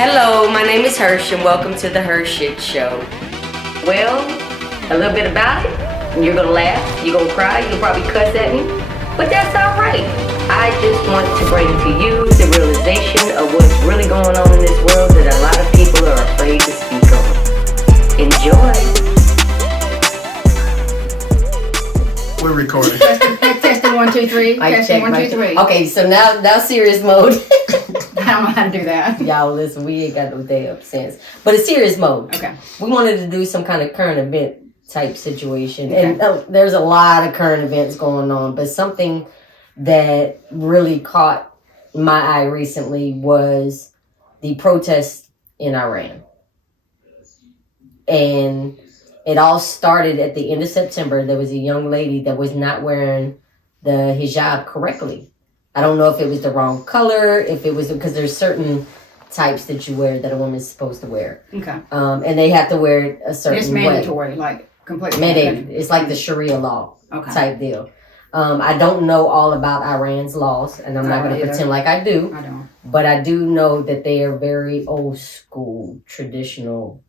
Hello, my name is Hersh and welcome to the HERshyt Show. Well, a little bit about it. You're gonna laugh, you're gonna cry, you'll probably cuss at me, but that's alright. I just want to bring to you the realization of what's really going on in this world that a lot of people are afraid to speak on. Enjoy. We're recording. Testing 1, 2, 3. Testing 1, 2, 3. Okay, so now serious mode. I don't know how to do that. Y'all listen, we ain't got no damn sense. But it's serious mode. Okay. We wanted to do some kind of current event type situation. Okay. And there's a lot of current events going on, but something that really caught my eye recently was the protests in Iran. And it all started at the end of September. There was a young lady that was not wearing the hijab correctly. I don't know if it was the wrong color, if it was because there's certain types that you wear that a woman's supposed to wear. Okay. And they have to wear it a certain way. It's mandatory, like completely Mandated. It's like the Sharia law type deal. I don't know all about Iran's laws, and I'm not going to pretend like I do. I don't. But I do know that they are very old school, traditional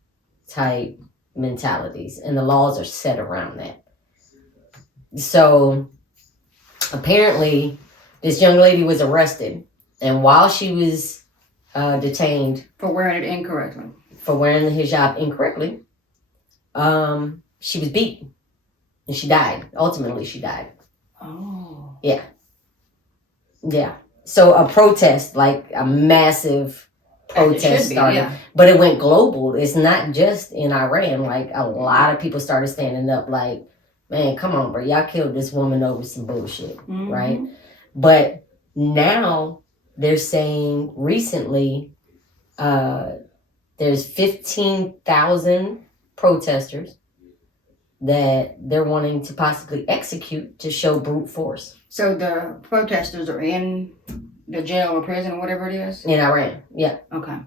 type mentalities, and the laws are set around that. So apparently, this young lady was arrested, and while she was detained For wearing it incorrectly. for wearing the hijab incorrectly, she was beaten, and she died. Ultimately, she died. Oh. Yeah. So a protest, like a massive protest started, yeah. but it went global. It's not just in Iran. Like a lot of people started standing up. Like, man, come on, bro, y'all killed this woman over some bullshit, right? But now they're saying recently there's 15,000 protesters that they're wanting to possibly execute to show brute force. So the protesters are in the jail or prison or whatever it is? In Iran, yeah. Okay.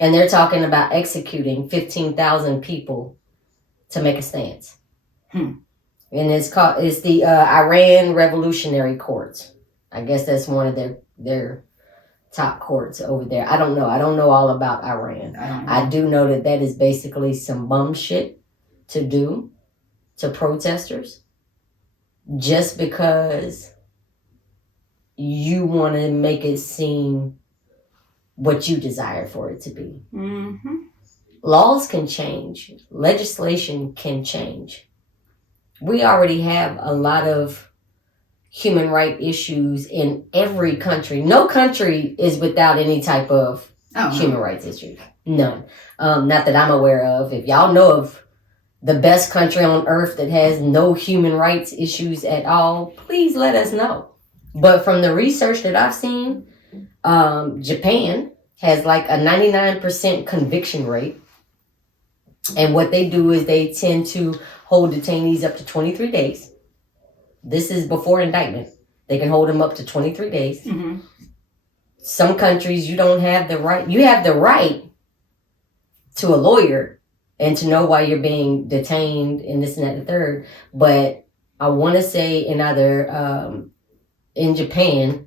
And they're talking about executing 15,000 people to make a stance. And it's the Iran Revolutionary Courts. I guess that's one of their top courts over there. I don't know. I don't know all about Iran. I do know that is basically some bum shit to do to protesters just because you want to make it seem what you desire for it to be. Laws can change. Legislation can change. We already have a lot of human rights issues in every country. No country is without any type of human rights issues. None. Not that I'm aware of. If y'all know of the best country on earth that has no human rights issues at all, please let us know. But from the research that I've seen, Japan has like a 99% conviction rate. And what they do is they tend to hold detainees up to 23 days. This is before indictment. They can hold them up to 23 days. Some countries, you don't have the right. You have the right to a lawyer and to know why you're being detained and this and that and the third. But I want to say in Japan,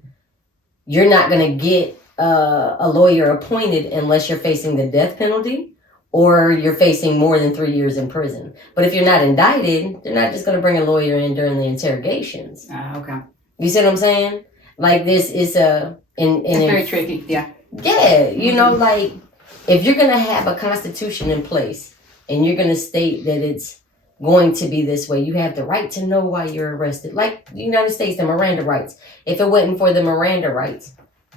you're not going to get a lawyer appointed unless you're facing the death penalty or you're facing more than 3 years in prison. But if you're not indicted, they're not just going to bring a lawyer in during the interrogations. Okay. You see what I'm saying? Like this is it's very tricky, yeah. Yeah, you know, like if you're going to have a constitution in place and you're going to state that it's going to be this way, you have the right to know why you're arrested. Like the United States, the Miranda rights. If it wasn't for the Miranda rights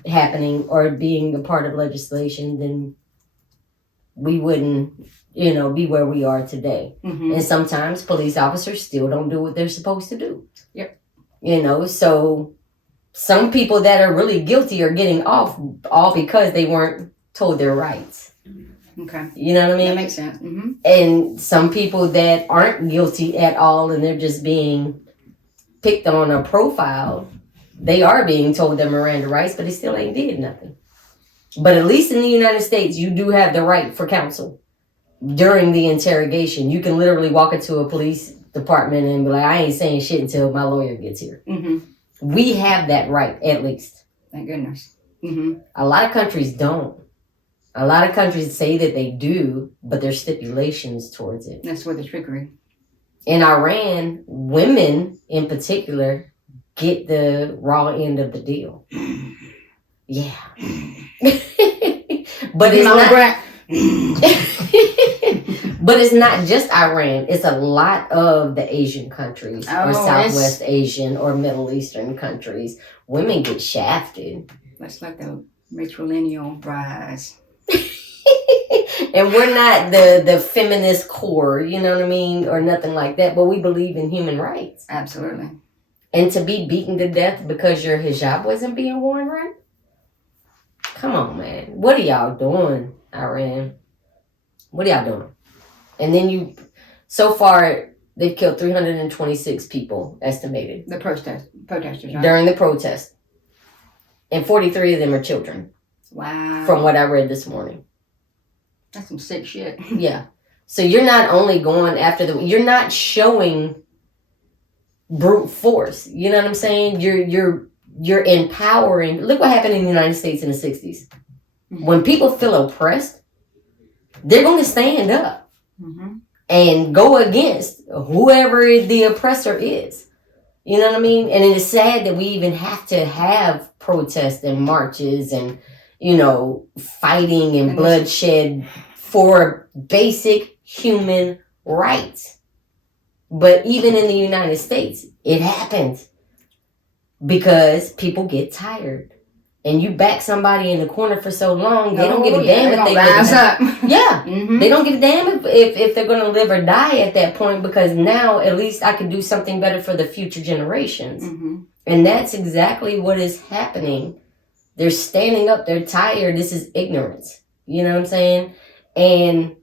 happening or being a part of legislation, then we wouldn't, be where we are today. And sometimes police officers still don't do what they're supposed to do. Yep. So some people that are really guilty are getting off all because they weren't told their rights. Okay. You know what I mean? That makes sense. And some people that aren't guilty at all and they're just being picked on a profile, they are being told their Miranda rights, but they still ain't did nothing. But at least in the United States, you do have the right for counsel during the interrogation. You can literally walk into a police department and be like, I ain't saying shit until my lawyer gets here. We have that right, at least. Thank goodness. A lot of countries don't. A lot of countries say that they do, but there's stipulations towards it. That's where the trickery. In Iran, women in particular get the raw end of the deal. Yeah. But it's not. But it's not just Iran. It's a lot of the Asian countries or Southwest Asian or Middle Eastern countries. Women get shafted. That's like the matrilineal rise. And we're not the feminist core, you know what I mean, or nothing like that, but we believe in human rights. Absolutely. And to be beaten to death because your hijab wasn't being worn right? Come on, man. What are y'all doing, Iran? What are y'all doing? And then so far, they've killed 326 people, estimated. The protesters, right? During the protest. And 43 of them are children. Wow. From what I read this morning. That's some sick shit. Yeah. So you're not only going after you're not showing brute force. You know what I'm saying? You're empowering. Look what happened in the United States in the 60s. Mm-hmm. When people feel oppressed, they're going to stand up and go against whoever the oppressor is. You know what I mean? And it is sad that we even have to have protests and marches and, fighting and bloodshed for basic human rights. But even in the United States, it happens because people get tired. And you back somebody in the corner for so long, they don't give a damn if they rise up. Yeah. Mm-hmm. They don't give a damn if they're going to live or die at that point, because now at least I can do something better for the future generations. Mm-hmm. And that's exactly what is happening. They're standing up. They're tired. This is ignorance. You know what I'm saying? And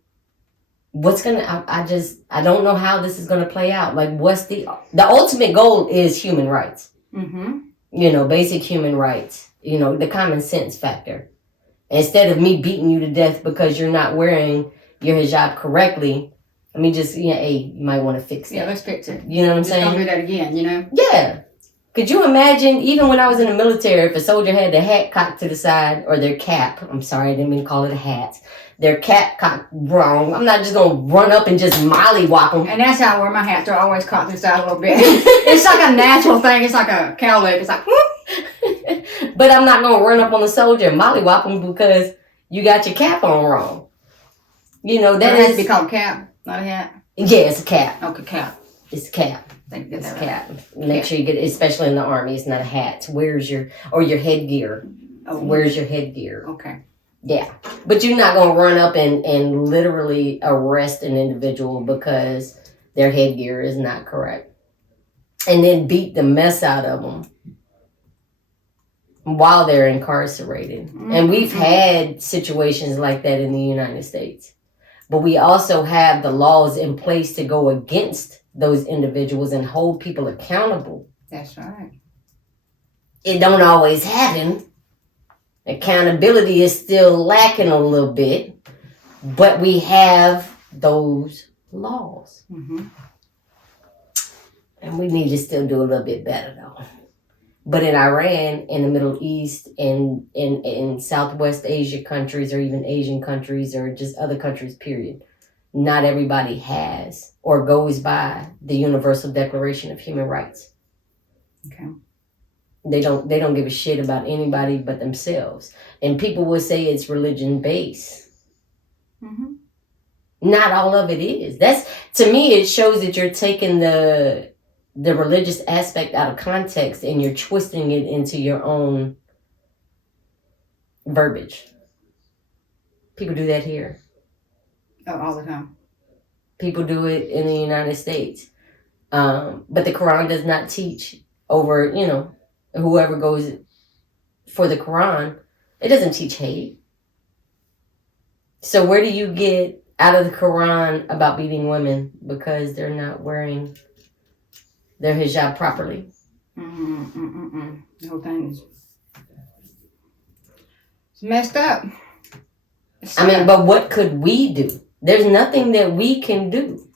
I don't know how this is going to play out. Like, what's the ultimate goal is human rights. Mm-hmm. Basic human rights. The common sense factor. Instead of me beating you to death because you're not wearing your hijab correctly, let me just, hey, you might want to fix it. Yeah, let's fix it. You know what I'm saying? Don't do that again, Yeah. Could you imagine, even when I was in the military, if a soldier had their hat cocked to the side, or their cap, I'm sorry, I didn't mean to call it a hat, their cap cocked wrong, I'm not just going to run up and just mollywop them. And that's how I wear my hats. They're always cocked to the side a little bit. It's like a natural thing. It's like a cow leg. It's like, whoop. But I'm not going to run up on the soldier and mollywop them because you got your cap on wrong. That has to be called a cap, not a hat. Yeah, it's a cap. Okay, cap. It's a cap. It's a cap. Make sure you get it, especially in the Army. It's not a hat. Where's your headgear? Oh, where's your headgear? Okay. Yeah. But you're not going to run up and literally arrest an individual because their headgear is not correct. And then beat the mess out of them while they're incarcerated. Mm-hmm. And we've had situations like that in the United States. But we also have the laws in place to go against those individuals and hold people accountable. That's right. It don't always happen. Accountability is still lacking a little bit, but we have those laws. Mm-hmm. And we need to still do a little bit better, though. But in Iran, in the Middle East, and in Southwest Asia countries, or even Asian countries, or just other countries, period, not everybody has or goes by the Universal Declaration of Human Rights. Okay. They don't give a shit about anybody but themselves. And people will say it's religion based. Mm-hmm. Not all of it is. To me, it shows that you're taking the religious aspect out of context and you're twisting it into your own verbiage. People do that here. Oh, all the time. People do it in the United States. But the Quran does not teach over, whoever goes for the Quran. It doesn't teach hate. So where do you get out of the Quran about beating women because they're not wearing their hijab properly? The whole thing is messed up. But what could we do? There's nothing that we can do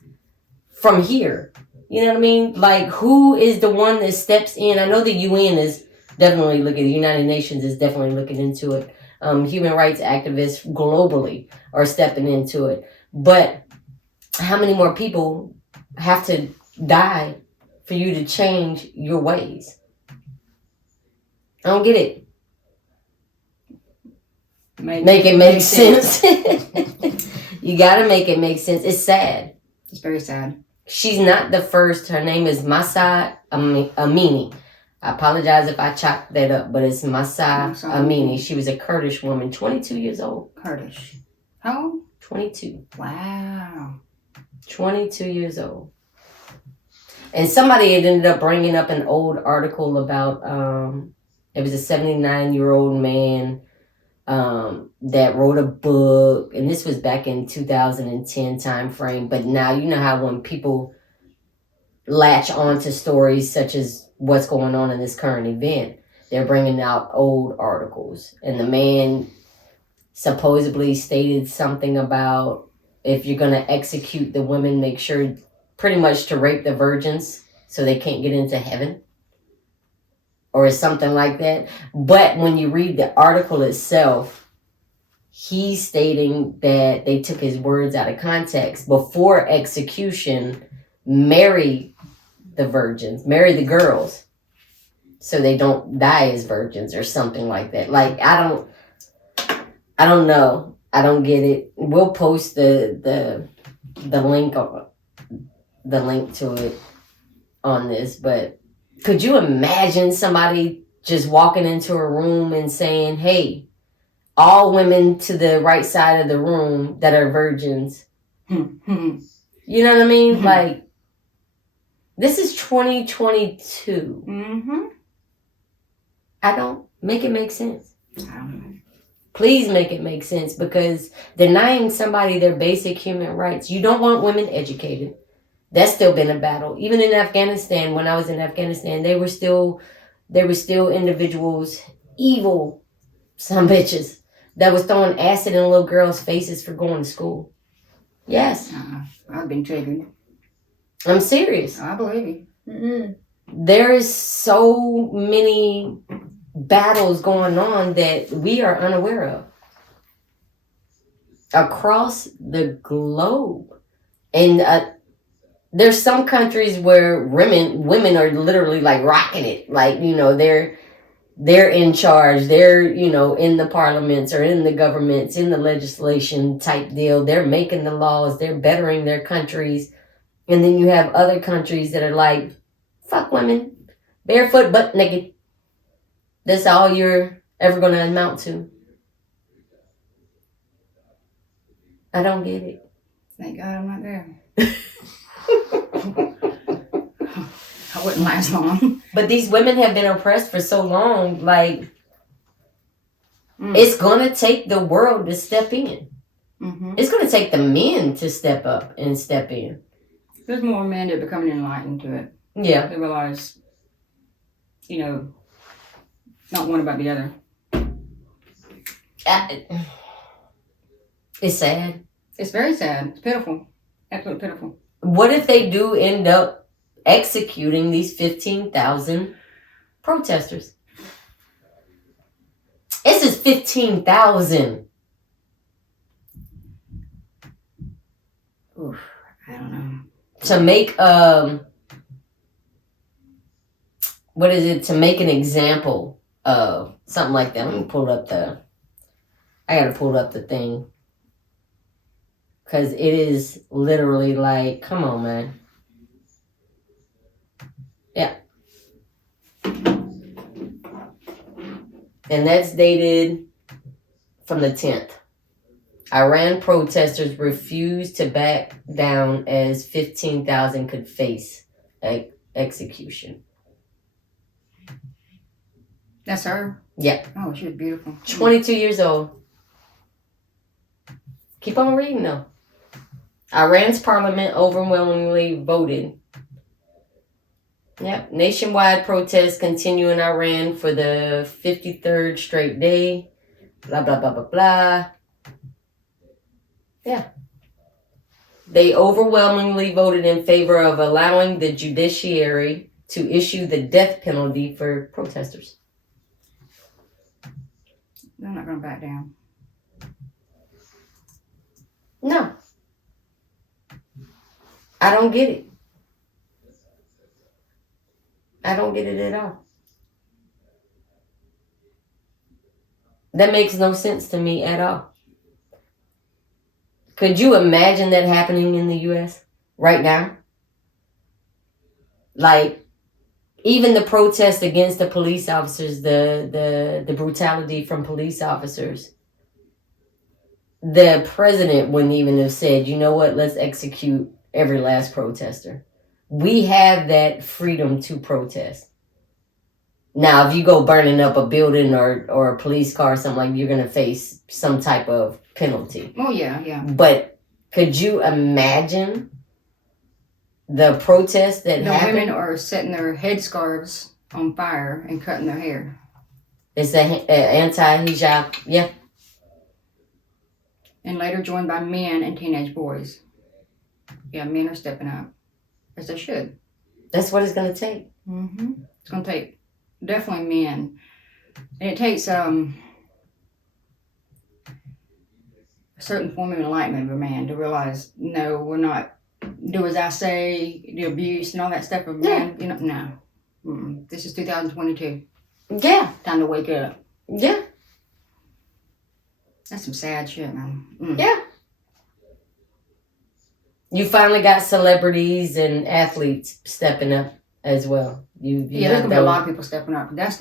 from here. You know what I mean? Like, who is the one that steps in? I know the UN is definitely looking, the United Nations is definitely looking into it. human rights activists globally are stepping into it. But how many more people have to die for you to change your ways? I don't get it. Make it make sense. You gotta make it make sense. It's sad. It's very sad. She's not the first. Her name is Mahsa Amini. I apologize if I chopped that up, but it's Mahsa Amini. She was a Kurdish woman, 22 years old. Kurdish. How old? 22. Wow. 22 years old. And somebody had ended up bringing up an old article about, it was a 79-year-old man that wrote a book, and this was back in 2010 time frame. But now you know how when people latch on to stories such as what's going on in this current event, they're bringing out old articles. And the man supposedly stated something about, if you're going to execute the women, make sure pretty much to rape the virgins so they can't get into heaven, or something like that. But when you read the article itself, he's stating that they took his words out of context. Before execution, marry the virgins, marry the girls, so they don't die as virgins or something like that. Like, I don't know. I don't get it. We'll post the link to it on this, but could you imagine somebody just walking into a room and saying, hey, all women to the right side of the room that are virgins? You know what I mean? Mm-hmm. Like, this is 2022. Mm-hmm. I don't make it make sense. I don't know. Please make it make sense, because denying somebody their basic human rights. You don't want women educated. That's still been a battle. Even in Afghanistan, when I was in Afghanistan, there were still individuals, evil some bitches, that was throwing acid in little girls' faces for going to school. Yes. I've been triggered. I'm serious. I believe you. Mm-mm. There is so many battles going on that we are unaware of across the globe. And there's some countries where women are literally like rocking it. Like, you know, they're in charge. They're, you know, in the parliaments or in the governments, in the legislation type deal. They're making the laws. They're bettering their countries. And then you have other countries that are like, fuck women, barefoot, butt naked. That's all you're ever going to amount to. I don't get it. Thank God I'm not there. I wouldn't last long. But these women have been oppressed for so long, like, it's going to take the world to step in. Mm-hmm. It's going to take the men to step up and step in. There's more men that are becoming enlightened to it. Yeah. They realize, you know, not one about the other. It's sad. It's very sad. It's pitiful. Absolutely pitiful. What if they do end up executing these 15,000 protesters? This is 15,000. Oof, I don't know. To make what is it? To make an example of something like that. Let me pull up I gotta pull up the thing. Because it is literally like, come on, man. Yeah. And that's dated from the 10th. Iran protesters refused to back down as 15,000 could face execution. That's her? Yeah. Oh, she was beautiful. 22 years old. Keep on reading, though. Iran's parliament overwhelmingly voted. Yep. Nationwide protests continue in Iran for the 53rd straight day. Blah, blah, blah, blah, blah. Yeah. They overwhelmingly voted in favor of allowing the judiciary to issue the death penalty for protesters. They're not going to back down. No. I don't get it. I don't get it at all. That makes no sense to me at all. Could you imagine that happening in the U.S. right now? Like, even the protest against the police officers, the brutality from police officers, the president wouldn't even have said, you know what, let's execute every last protester. We have that freedom to protest. Now, if you go burning up a building or a police car or something, like, you're going to face some type of penalty. Oh, yeah. But could you imagine the protest that happened? The women are setting their headscarves on fire and cutting their hair. It's an anti-hijab, yeah. And later joined by men and teenage boys. Yeah, men are stepping up. As they should. That's what it's going to take. Mm-hmm. It's going to take definitely men. And it takes a certain form of enlightenment of a man to realize, no, we're not, do as I say, the abuse and all that stuff of men. You know, no. Mm-mm. This is 2022. Yeah. Time to wake up. Yeah. That's some sad shit, man. Mm. Yeah. You finally got celebrities and athletes stepping up as well. You there's going to be a lot of people stepping up. That's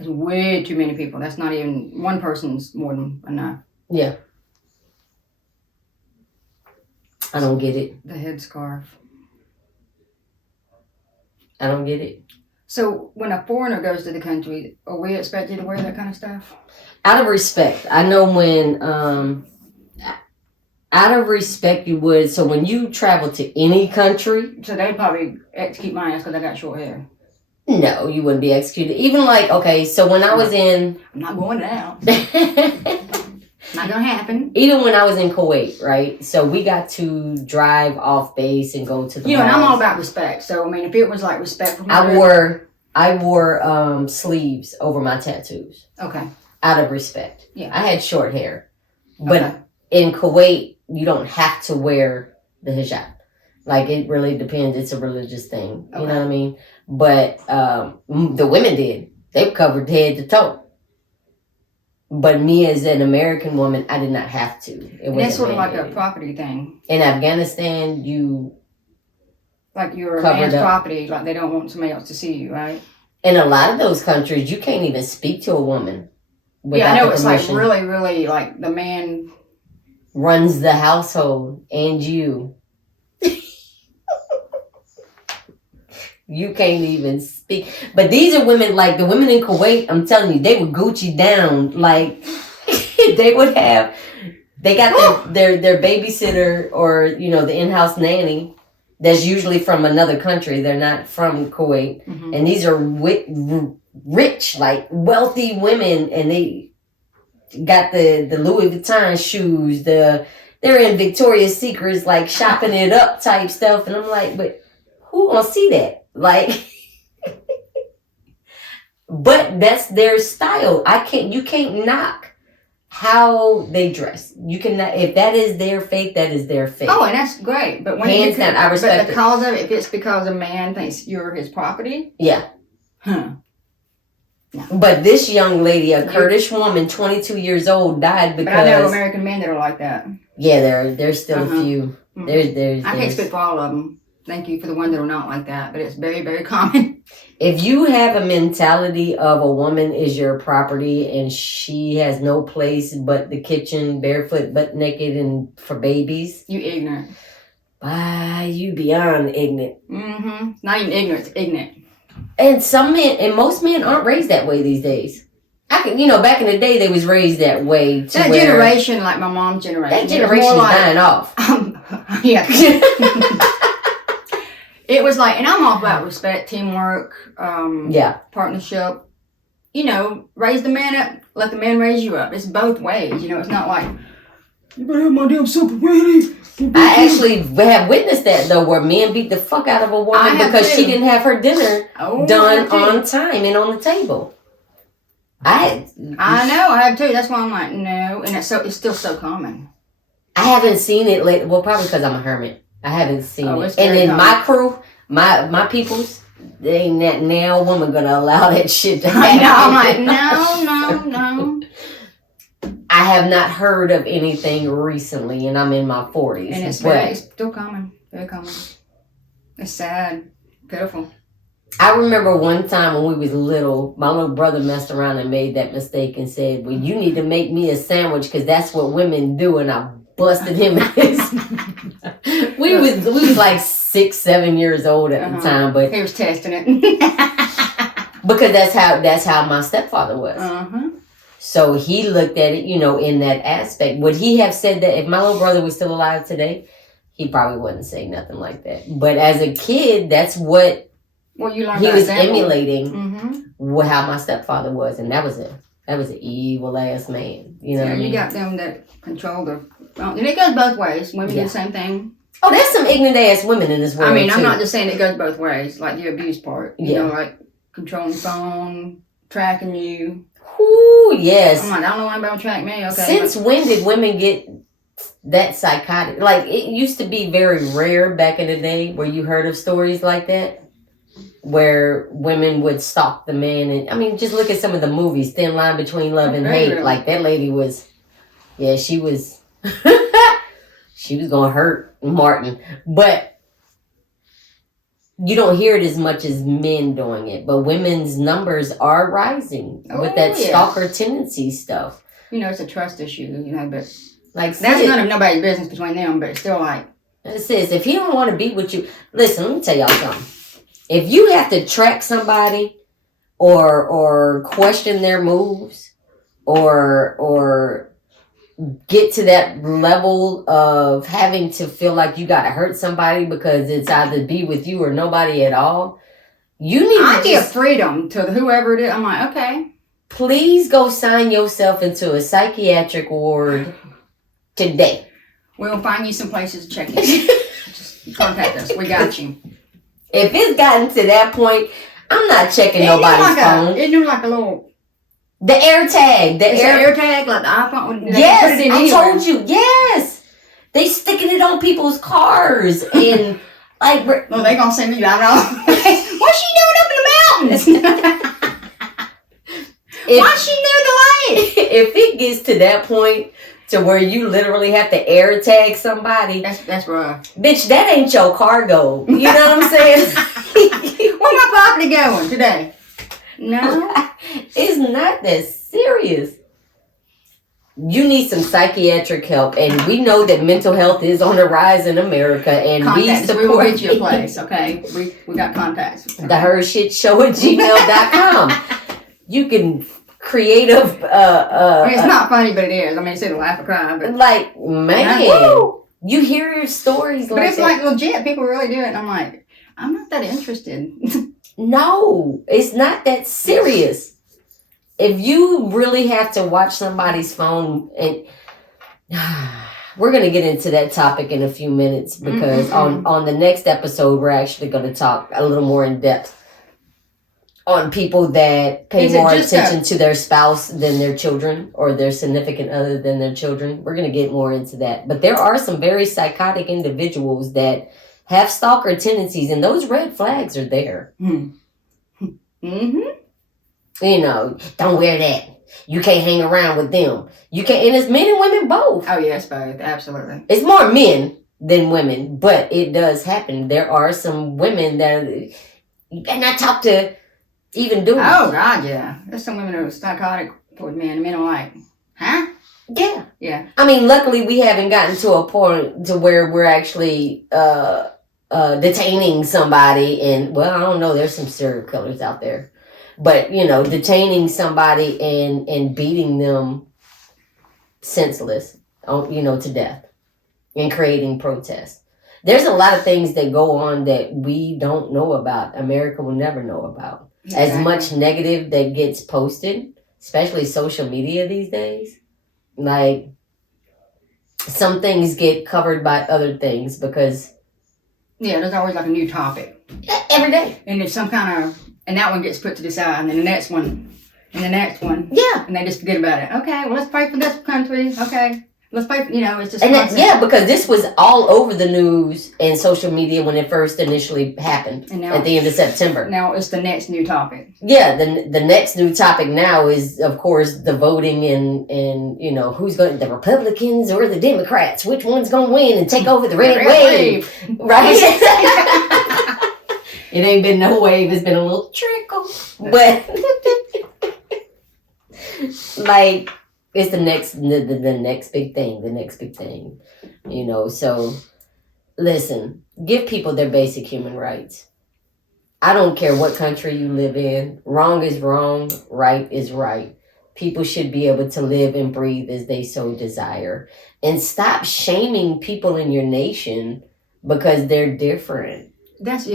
way too many people. That's not even, one person's more than enough. Yeah. I don't get it. The headscarf. I don't get it. So when a foreigner goes to the country, are we expected to wear that kind of stuff? Out of respect. I know when, out of respect you would. So when you travel to any country. So they'd probably execute my ass because I got short hair. No, you wouldn't be executed. Even like, okay, so when I was in. I'm not going down. Not gonna happen. Even when I was in Kuwait, right? So we got to drive off base and go to the. You know, and I'm all about respect. So I mean, if it was like respect for me, I wore sleeves over my tattoos. Okay. Out of respect. Yeah. I had short hair, but in Kuwait you don't have to wear the hijab. Like, it really depends. It's a religious thing. You know what I mean? But the women did. They covered head to toe. But me as an American woman, I did not have to. That's sort of like a property thing. In Afghanistan, you... Like you're a man's property, like they don't want somebody else to see you, right? In a lot of those countries, you can't even speak to a woman. Yeah, I know it's like really, really like the man... runs the household and you. You can't even speak. But these are women, like the women in Kuwait, I'm telling you, they would Gucci down. Like, they got their babysitter or, you know, the in-house nanny that's usually from another country. They're not from Kuwait. Mm-hmm. And these are rich, like wealthy women, and they got the Louis Vuitton shoes, they're in Victoria's Secrets, like shopping it up type stuff. And I'm like, but who gonna see that? Like, but that's their style. You can't knock how they dress. You cannot, if that is their faith, that is their faith. Oh, and that's great. But when hands down, I respect it. But the cause of it, if it's because a man thinks you're his property. Yeah. No. But this young lady, a Kurdish woman, 22 years old, died because... But I know American men that are like that. Yeah, there's still a few. Mm-hmm. I can't speak for all of them. Thank you for the ones that are not like that. But it's very, very common. If you have a mentality of a woman is your property and she has no place but the kitchen, barefoot, butt naked, and for babies... You ignorant. You beyond ignorant. Mm-hmm. Not even ignorant, it's ignorant. And some men, and most men aren't raised that way these days. Back in the day, they was raised that way. That generation, like my mom's generation. That generation is dying off. Yeah. It was like, and I'm all about respect, teamwork, partnership. You know, raise the man up, let the man raise you up. It's both ways. You know, it's not like, you better have my damn supper ready. I actually have witnessed that, though, where men beat the fuck out of a woman because she didn't have her dinner done on time and on the table. I know, I have too. That's why I'm like, no. And it's still so common. I haven't seen it lately. Well, probably because I'm a hermit. I haven't seen it. And in common. my crew, my peoples, they ain't that now woman gonna allow that shit to happen. I know. I'm like, no. I have not heard of anything recently, and I'm in my 40s. And it's still common. Very common. It's sad. Pitiful. I remember one time when we was little, my little brother messed around and made that mistake and said, well, you need to make me a sandwich because that's what women do. And I busted him. we was like 6, 7 years old at the time, but he was testing it. because that's how my stepfather was. So he looked at it, in that aspect. Would he have said that if my little brother was still alive today? He probably wouldn't say nothing like that. But as a kid, that's what you learned. He was emulating how my stepfather was, and that was an evil ass man. You know, you got them that control the. And it goes both ways. Women do the same thing. Oh, there's some ignorant ass women in this world. I mean, too. I'm not just saying it goes both ways. Like the abuse part, you know, like controlling the phone, tracking you. Ooh, yes. I'm like, I don't know why anybody track me. Okay. Since when did women get that psychotic? Like, it used to be very rare back in the day where you heard of stories like that. Where women would stalk the man. And I mean, just look at some of the movies, Thin Line Between Love and Hate. Really? Like, that lady was, she was, she was going to hurt Martin. But you don't hear it as much as men doing it. But women's numbers are rising with that stalker tendency stuff. It's a trust issue, but like that's none of nobody's business between them, but it's still like. It says, if he don't want to be with you, listen, let me tell y'all something. If you have to track somebody or question their moves or get to that level of having to feel like you got to hurt somebody because it's either be with you or nobody at all, you need to give freedom to whoever it is. I'm like, okay. Please go sign yourself into a psychiatric ward today. We'll find you some places to check in. Just contact us. We got you. If it's gotten to that point, I'm not checking nobody's phone. Isn't there like a little... The air tag. The air tag, like the iPhone? Yes, I told you. Yes. They sticking it on people's cars. And like... Well, they going to send me out. What's she doing up in the mountains? Why's she near the light? If it gets to that point... to where you literally have to air tag somebody. That's rough. Bitch, that ain't your cargo. You know what I'm saying? Where my property going today? No. It's not that serious. You need some psychiatric help. And we know that mental health is on the rise in America. And contacts. We will get you a place, okay? We got contacts. The HERshyt Show at gmail.com. You can... creative it's not funny, but it is. I mean, it's either laugh or cry, but like, man, you hear stories but it's like legit. People really do it, and I'm like, I'm not that interested. No, it's not that serious. If you really have to watch somebody's phone, and we're gonna get into that topic in a few minutes because on the next episode we're actually gonna talk a little more in depth on people that pay more attention to their spouse than their children or their significant other than their children. We're going to get more into that. But there are some very psychotic individuals that have stalker tendencies, and those red flags are there. Don't wear that. You can't hang around with them. You can't, and it's men and women both. Oh, yes, both. Absolutely. It's more men than women, but it does happen. There are some women that you better not talk to. Even doing Oh, God, yeah. There's some women who are psychotic toward men. And men are like, huh? Yeah. Yeah. I mean, luckily we haven't gotten to a point to where we're actually detaining somebody. And, well, I don't know. There's some serial killers out there. But, detaining somebody and beating them senseless, to death and creating protests. There's a lot of things that go on that we don't know about. America will never know about. Exactly. As much negative that gets posted, especially social media these days, like some things get covered by other things because there's always like a new topic every day, and it's some kind of, and that one gets put to the side, and then the next one and the next one. Yeah. And they just forget about it. Okay, well, let's pray for this country. Okay. Let's play, it's just because this was all over the news and social media when it first initially happened at the end of September. Now it's the next new topic. Yeah, the next new topic now is, of course, the voting and who's going, the Republicans or the Democrats, which one's going to win and take over the red wave. Right? It ain't been no wave, it's been a little trickle. But like, it's the next big thing, so listen, give people their basic human rights. I don't care what country you live in. Wrong is wrong, right is right. People should be able to live and breathe as they so desire. And stop shaming people in your nation because they're different. That's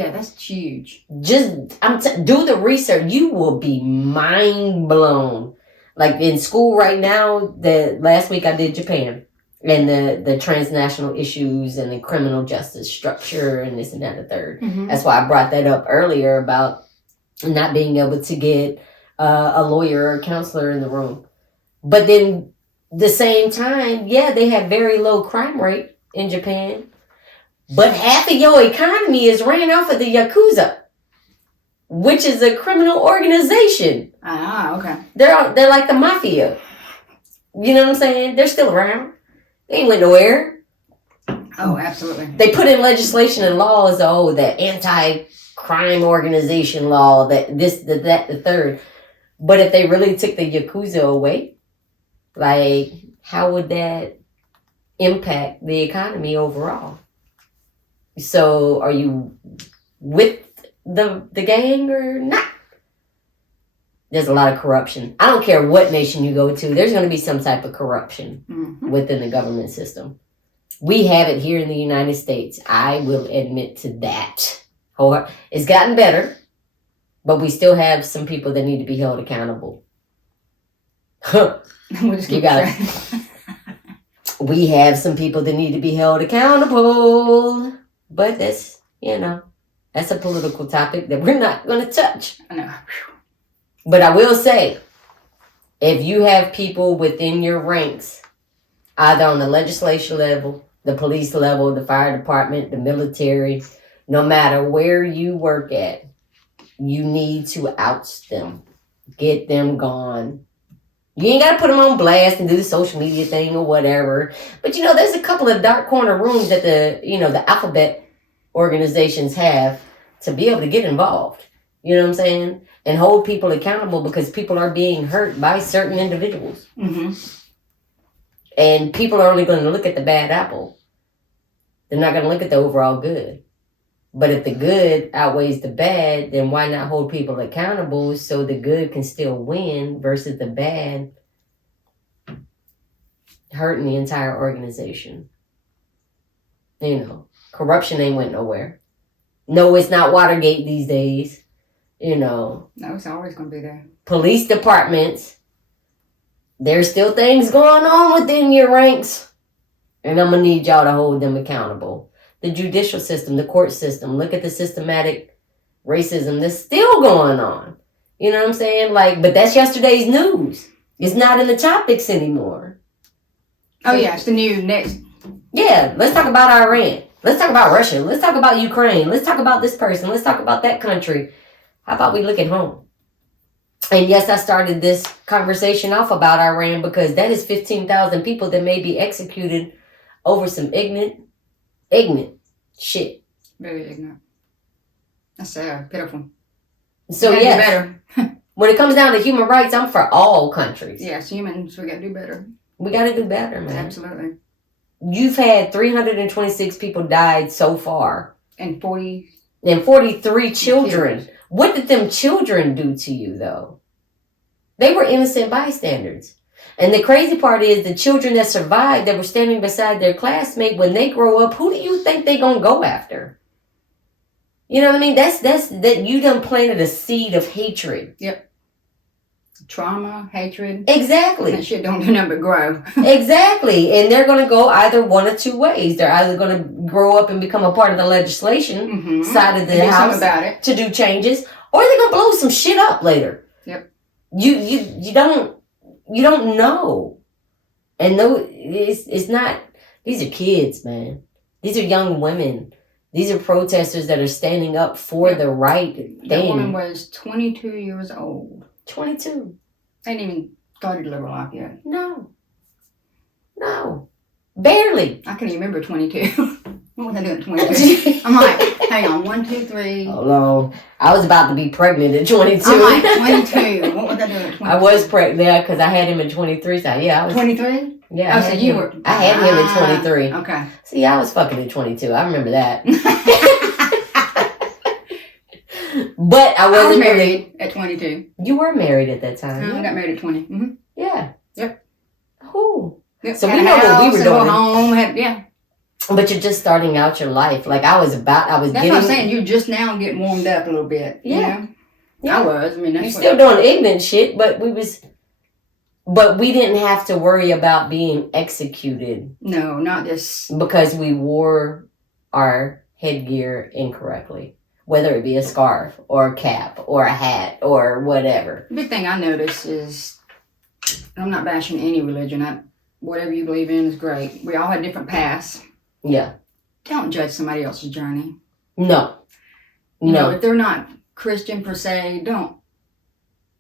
huge. Just do the research. You will be mind blown. Like in school right now, last week I did Japan and the transnational issues and the criminal justice structure and this and that and the third. Mm-hmm. That's why I brought that up earlier about not being able to get a lawyer or a counselor in the room. But then the same time, they have very low crime rate in Japan. But half of your economy is ran off of the Yakuza, which is a criminal organization. Ah, okay. They're like the mafia. You know what I'm saying? They're still around. They ain't went nowhere. Oh, absolutely. They put in legislation and laws, the anti-crime organization law, that this, that, the third. But if they really took the Yakuza away, like, how would that impact the economy overall? So, are you with the gang or not? There's a lot of corruption. I don't care what nation you go to. There's going to be some type of corruption within the government system. We have it here in the United States. I will admit to that. It's gotten better, but we still have some people that need to be held accountable. We have some people that need to be held accountable, but that's a political topic that we're not going to touch. I know. But I will say, if you have people within your ranks, either on the legislation level, the police level, the fire department, the military, no matter where you work at, you need to oust them. Get them gone. You ain't got to put them on blast and do the social media thing or whatever. But, there's a couple of dark corner rooms that the alphabet organizations have to be able to get involved. You know what I'm saying? And hold people accountable because people are being hurt by certain individuals. Mm-hmm. And people are only going to look at the bad apple. They're not going to look at the overall good. But if the good outweighs the bad, then why not hold people accountable so the good can still win versus the bad hurting the entire organization? Corruption ain't went nowhere. No, it's not Watergate these days. No, it's always going to be there. Police departments, there's still things going on within your ranks. And I'm going to need y'all to hold them accountable. The judicial system, the court system, look at the systematic racism that's still going on. You know what I'm saying? But that's yesterday's news. It's not in the topics anymore. Oh, yeah, it's the new next. Yeah, let's talk about Iran. Let's talk about Russia. Let's talk about Ukraine. Let's talk about this person. Let's talk about that country. How about we look at home? And yes, I started this conversation off about Iran because that is 15,000 people that may be executed over some ignorant shit. Very ignorant. That's pitiful. So yes, when it comes down to human rights, I'm for all countries. Yes, humans, we got to do better. We got to do better, man. Absolutely. You've had 326 people died so far. And 43 children. What did them children do to you, though? They were innocent bystanders. And the crazy part is the children that survived that were standing beside their classmate, when they grow up, who do you think they gonna go after? You know what I mean? That's that you done planted a seed of hatred. Yep. Trauma, hatred. Exactly. That shit don't do nothing but grow. Exactly. And they're gonna go either one or two ways. They're either gonna grow up and become a part of the legislation side of the house about it. to do changes, or they're gonna blow some shit up later. Yep. you don't know. And no, it's not. These are kids, man. These are young women. These are protesters that are standing up for the right thing. That woman was 22 years old. 22. Ain't even started to live her life yet. No. Barely. I can't even remember 22. What was I doing at 22? I'm like, hang on, 1, 2, 3. Hold on. I was about to be pregnant at 22. I'm like, 22. What was I doing at 22? I was pregnant because I had him at 23. So yeah, I was 23? Yeah. Oh, so you were. I had him at 23. Okay. See, I was fucking at 22. I remember that. But I wasn't married at 22. You were married at that time. I got married at 20. Mm-hmm. Yeah. Yep. Who? Yep. So we know what we were doing. Home, yeah. But you're just starting out your life. Like That's what I'm saying. You just now getting warmed up a little bit. Yeah. You know? Yeah. I was. I mean, you're still doing ignorant shit, but we didn't have to worry about being executed. No, not this. Because we wore our headgear incorrectly. Whether it be a scarf or a cap or a hat or whatever. The big thing I notice is, I'm not bashing any religion. Whatever you believe in is great. We all have different paths. Yeah. Don't judge somebody else's journey. No. You know, if they're not Christian per se, don't.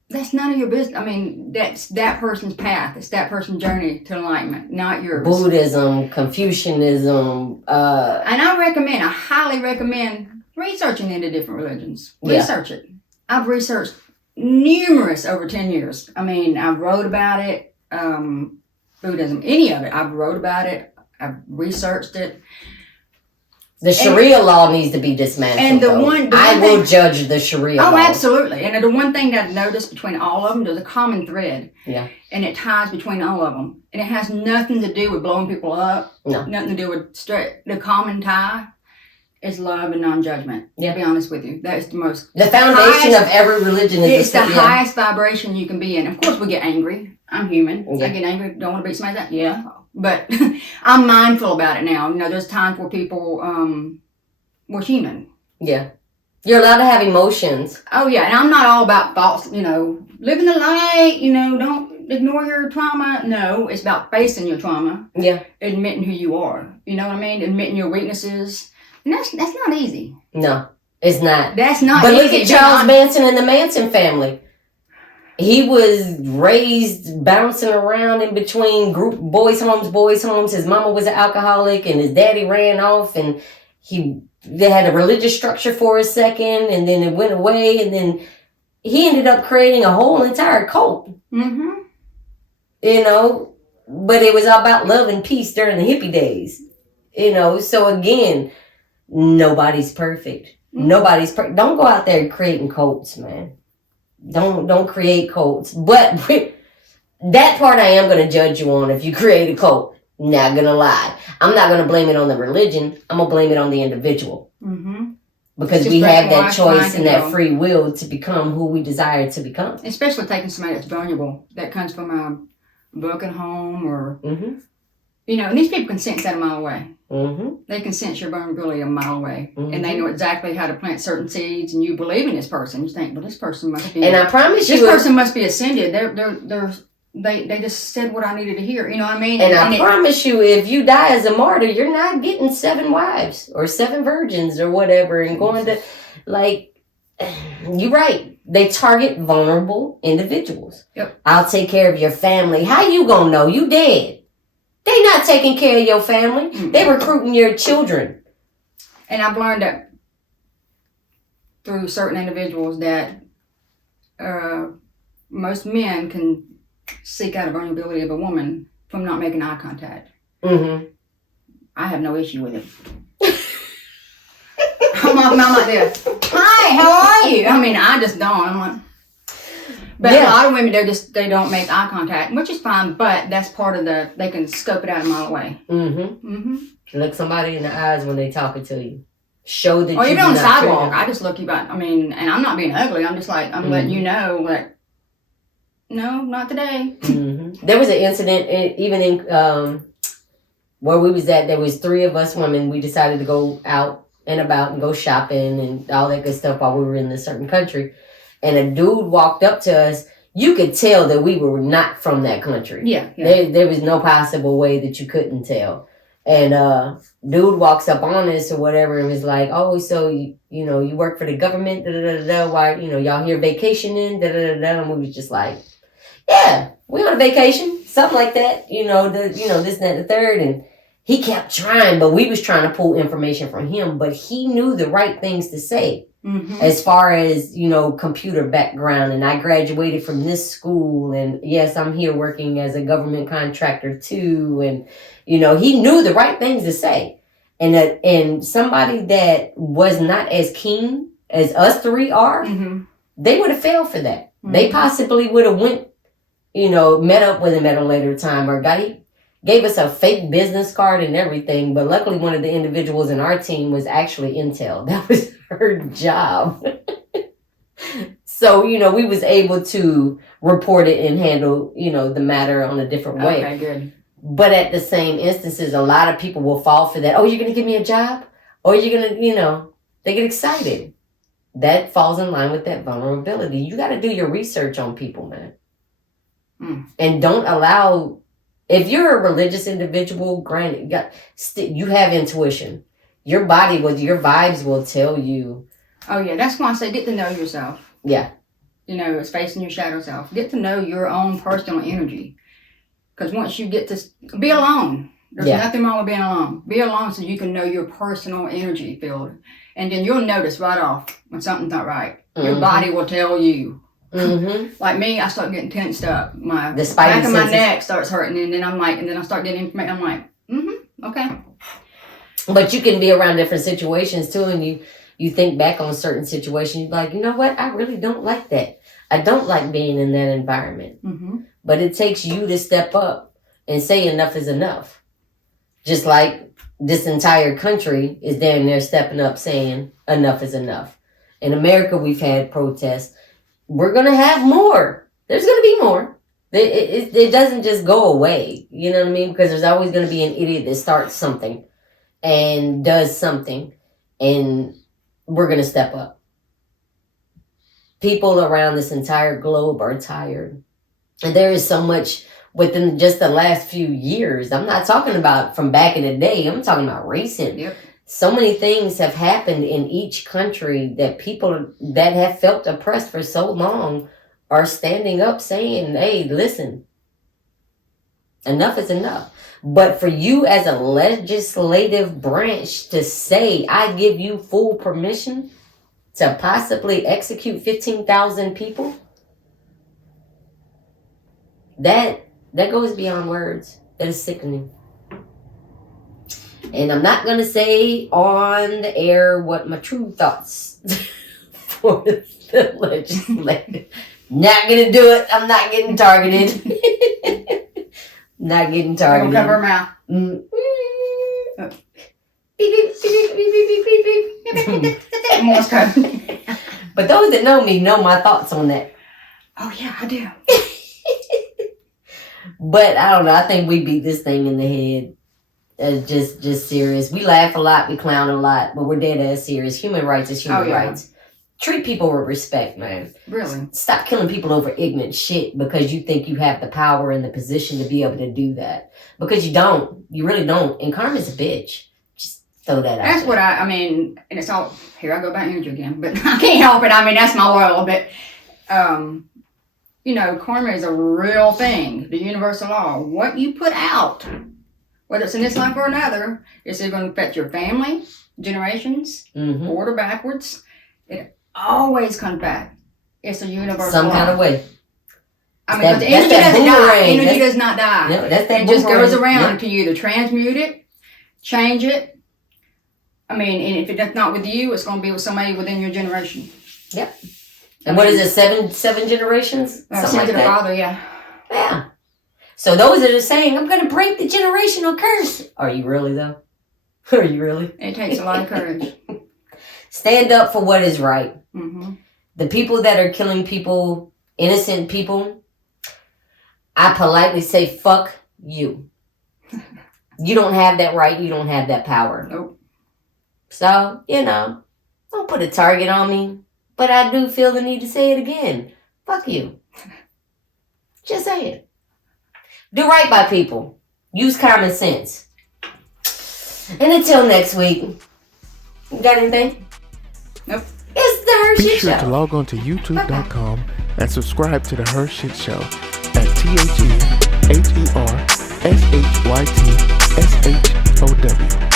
That's none of your business. I mean, that's that person's path. It's that person's journey to enlightenment, not yours. Buddhism, Confucianism. And I highly recommend researching into different religions. Research it. I've researched numerous over 10 years. I mean, I've wrote about it. Buddhism, any of it. I've wrote about it. I've researched it. The Sharia law needs to be dismantled. And I will judge the Sharia law. Oh, absolutely. And the one thing that I've noticed between all of them, there's a common thread. Yeah. And it ties between all of them. And it has nothing to do with blowing people up. No. Nothing to do with the common tie is love and non-judgment. Yeah. To be honest with you. That is the foundation of every religion is the highest vibration you can be in. Of course we get angry. I'm human. Yeah. I get angry. Don't want to beat somebody up. Yeah. But I'm mindful about it now. You know, there's times where people, we're human. Yeah. You're allowed to have emotions. Oh, yeah. And I'm not all about thoughts, living the light, don't ignore your trauma. No, it's about facing your trauma. Yeah. Admitting who you are. You know what I mean? Admitting your weaknesses. And that's not easy. No, it's not. That's not easy. But look easy. at Charles Manson and the Manson family. He was raised bouncing around in between boys' homes. His mama was an alcoholic and his daddy ran off and they had a religious structure for a second and then it went away and then he ended up creating a whole entire cult. Mm-hmm. But it was all about love and peace during the hippie days. So again, nobody's perfect. Mm-hmm. Nobody's perfect. Don't go out there creating cults, man. Don't create cults. But that part I am going to judge you on if you create a cult. Not going to lie. I'm not going to blame it on the religion. I'm going to blame it on the individual. Mm-hmm. Because we have that choice and that free will to become who we desire to become. Especially taking somebody that's vulnerable, that comes from a broken home or, mm-hmm. And these people can sense that a mile away. Mm-hmm. They can sense your vulnerability a mile away. Mm-hmm. And they know exactly how to plant certain seeds and you believe in this person. You think, well, this person must be... And I promise this person must be ascended. They just said what I needed to hear. You know what I mean? And I promise you, if you die as a martyr, you're not getting 7 wives or 7 virgins or whatever and going to, you're right. They target vulnerable individuals. Yep. I'll take care of your family. How you gonna know? You dead. They not taking care of your family. Mm-hmm. They recruiting your children. And I've learned that through certain individuals that most men can seek out a vulnerability of a woman from not making eye contact. Mm-hmm. I have no issue with it. I'm like this. Hi, how are you? I mean, I just don't. I'm like, but a lot of women, they don't make eye contact, which is fine. But that's part of they can scope it out a mile away. Mm-hmm. Mm-hmm. Look somebody in the eyes when they talking to you. Show that. Or even on the sidewalk, I just look you back. I mean, and I'm not being ugly. I'm just like I'm letting you know that. No, not today. Mm-hmm. There was an incident even in where we was at. There was 3 of us women. We decided to go out and about and go shopping and all that good stuff while we were in this certain country. And a dude walked up to us. you could tell that we were not from that country. Yeah. There was no possible way that you couldn't tell. And dude walks up on us or whatever and was like, oh, so you work for the government, why, y'all here vacationing, and we was just like, yeah, we on a vacation, something like that, this, that, and the third. And he kept trying, but we was trying to pull information from him, but he knew the right things to say. As far as, computer background, and I graduated from this school, and yes, I'm here working as a government contractor too, and, he knew the right things to say. And somebody that was not as keen as us three are, they would have failed for that. They possibly would have went, met up with him at a later time, or gave us a fake business card and everything, but luckily one of the individuals in our team was actually Intel. That was her job. So, we was able to report it and handle, the matter on a different way. Okay, good. But at the same instances, a lot of people will fall for that. Oh, you're going to give me a job? Or you're going to, they get excited. That falls in line with that vulnerability. You got to do your research on people, man. And don't allow... If you're a religious individual, granted, you have intuition. Your body, your vibes will tell you. Oh, yeah. That's why I say get to know yourself. Yeah. It's facing your shadow self. Get to know your own personal energy. Because once you get to be alone, there's nothing wrong with being alone. Be alone so you can know your personal energy field. And then you'll notice right off when something's not right. Your body will tell you. Like me, I start getting tensed up. My back of my neck starts hurting, and then I start getting information. I'm like, okay. But you can be around different situations too, and you think back on certain situations. You're like, you know what? I really don't like that. I don't like being in that environment. But it takes you to step up and say enough is enough. Just like this entire country is damn near stepping up saying enough is enough. In America, we've had protests. We're going to have more. There's going to be more. It doesn't just go away. You know what I mean? Because there's always going to be an idiot that starts something and does something. And we're going to step up. People around this entire globe are tired. And there is so much within just the last few years. I'm not talking about from back in the day. I'm talking about recent. Yep. So many things have happened in each country that people that have felt oppressed for so long are standing up saying, hey, listen, enough is enough. But for you as a legislative branch to say, I give you full permission to possibly execute 15,000 people, that goes beyond words. That is sickening. And I'm not going to say on the air what my true thoughts for the legislative. Not going to do it. I'm not getting targeted. Not getting targeted. Don't cover her mouth. Morse code. But those that know me know my thoughts on that. Oh, yeah, I do. But I don't know. I think we beat this thing in the head. Just serious. We laugh a lot, we clown a lot, but we're dead ass serious. Human rights is human rights. Treat people with respect, man. Really? Stop killing people over ignorant shit because you think you have the power and the position to be able to do that. Because you don't. You really don't. And karma's a bitch. Just throw that out. That's what I mean, and it's all, here I go back energy again, but I can't help it. I mean, that's my world. But, karma is a real thing. The universal law. What you put out, whether it's in this life or another, is it going to affect your family, generations, forward or backwards? It always comes back. It's a universal some law. kind of way. I mean, but the energy doesn't die. Energy does not die. No, that's that it just goes around yep. until you either transmute it, change it. I mean, and if it's not with you, it's going to be with somebody within your generation. Yep. And what is it, seven generations? Something like that. Father, yeah. Yeah. So those that are saying, I'm going to break the generational curse. Are you really, though? Are you really? It takes a lot of courage. Stand up for what is right. Mm-hmm. The people that are killing people, innocent people, I politely say, fuck you. You don't have that right. You don't have that power. Nope. So, don't put a target on me. But I do feel the need to say it again. Fuck you. Just saying. Do right by people. Use common sense. And until next week, you got anything? Nope. It's the HERshyt Show. Be sure to log on to youtube.com and subscribe to the HERshyt Show at TheHershytShow.